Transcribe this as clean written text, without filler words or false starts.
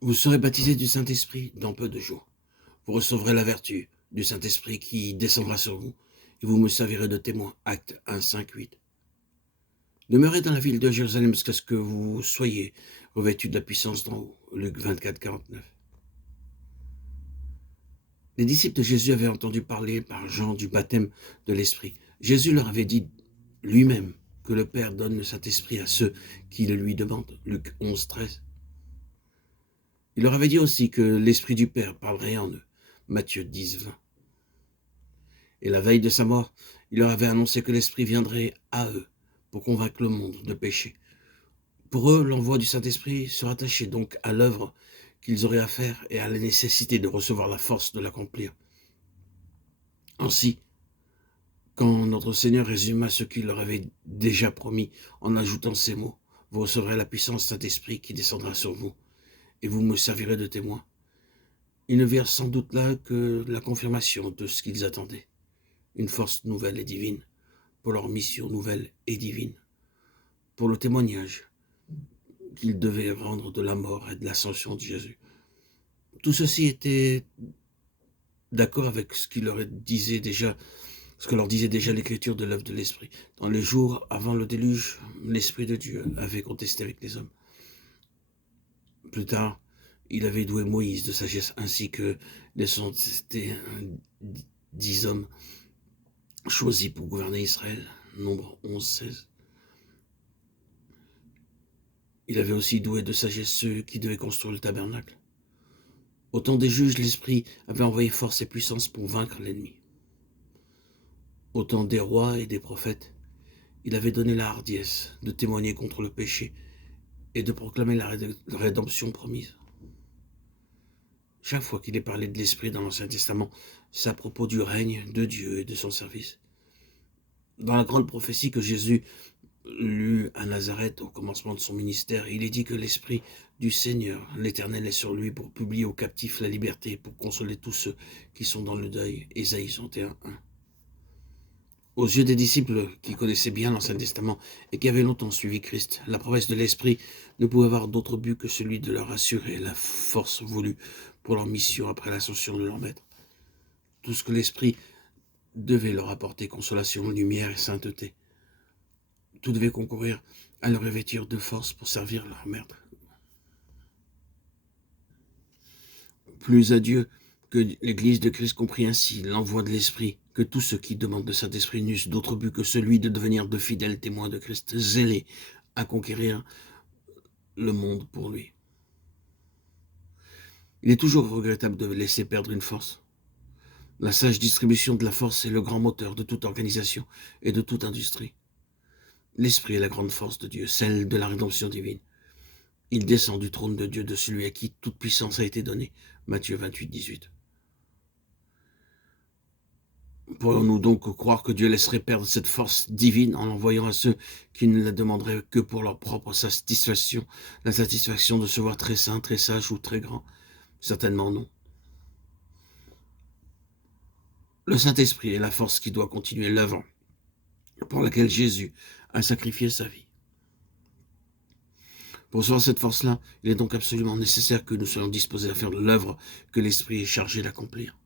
Vous serez baptisés du Saint-Esprit dans peu de jours. Vous recevrez la vertu du Saint-Esprit qui descendra sur vous, et vous me servirez de témoin. Acte 1, 5, 8. Demeurez dans la ville de Jérusalem jusqu'à ce que vous soyez revêtus de la puissance d'en haut. Luc 24, 49. Les disciples de Jésus avaient entendu parler par Jean du baptême de l'Esprit. Jésus leur avait dit lui-même que le Père donne le Saint-Esprit à ceux qui le lui demandent. Luc 11, 13. Il leur avait dit aussi que l'Esprit du Père parlerait en eux. Matthieu 10, 20. Et la veille de sa mort, il leur avait annoncé que l'Esprit viendrait à eux pour convaincre le monde de péché. Pour eux, l'envoi du Saint-Esprit se rattachait donc à l'œuvre qu'ils auraient à faire et à la nécessité de recevoir la force de l'accomplir. Ainsi, quand notre Seigneur résuma ce qu'il leur avait déjà promis en ajoutant ces mots, « Vous recevrez la puissance Saint-Esprit qui descendra sur vous, et vous me servirez de témoin », ils ne virent sans doute là que la confirmation de ce qu'ils attendaient, une force nouvelle et divine, pour leur mission nouvelle et divine, pour le témoignage qu'ils devaient rendre de la mort et de l'ascension de Jésus. Tout ceci était d'accord avec ce qu'il leur disait déjà, ce que leur disait déjà l'écriture de l'œuvre de l'Esprit. Dans les jours avant le déluge, l'Esprit de Dieu avait contesté avec les hommes. Plus tard, il avait doué Moïse de sagesse ainsi que les 10 hommes choisis pour gouverner Israël, nombre 11, 16. Il avait aussi doué de sagesse ceux qui devaient construire le tabernacle. Au temps des juges, l'Esprit avait envoyé force et puissance pour vaincre l'ennemi. Au temps des rois et des prophètes, il avait donné la hardiesse de témoigner contre le péché et de proclamer la rédemption promise. Chaque fois qu'il est parlé de l'Esprit dans l'Ancien Testament, c'est à propos du règne de Dieu et de son service. Dans la grande prophétie que Jésus lut à Nazareth au commencement de son ministère, il est dit que l'Esprit du Seigneur, l'Éternel, est sur lui pour publier aux captifs la liberté, pour consoler tous ceux qui sont dans le deuil. Ésaïe 61, 1. Aux yeux des disciples qui connaissaient bien l'Ancien Testament et qui avaient longtemps suivi Christ, la promesse de l'Esprit ne pouvait avoir d'autre but que celui de leur assurer la force voulue pour leur mission après l'ascension de leur Maître. Tout ce que l'Esprit devait leur apporter, consolation, lumière et sainteté. Tout devait concourir à leur revêtir de force pour servir leur Maître. Plus à Dieu que l'Église de Christ comprit ainsi l'envoi de l'Esprit, que tous ceux qui demandent le Saint-Esprit n'eussent d'autre but que celui de devenir de fidèles témoins de Christ, zélés à conquérir le monde pour lui. Il est toujours regrettable de laisser perdre une force. La sage distribution de la force est le grand moteur de toute organisation et de toute industrie. L'Esprit est la grande force de Dieu, celle de la rédemption divine. Il descend du trône de Dieu, de celui à qui toute puissance a été donnée. Matthieu 28, 18. Pourrions-nous donc croire que Dieu laisserait perdre cette force divine en l'envoyant à ceux qui ne la demanderaient que pour leur propre satisfaction, la satisfaction de se voir très saint, très sage ou très grand? Certainement non. Le Saint-Esprit est la force qui doit continuer l'œuvre pour laquelle Jésus a sacrifié sa vie. Pour recevoir cette force-là, il est donc absolument nécessaire que nous soyons disposés à faire l'œuvre que l'Esprit est chargé d'accomplir.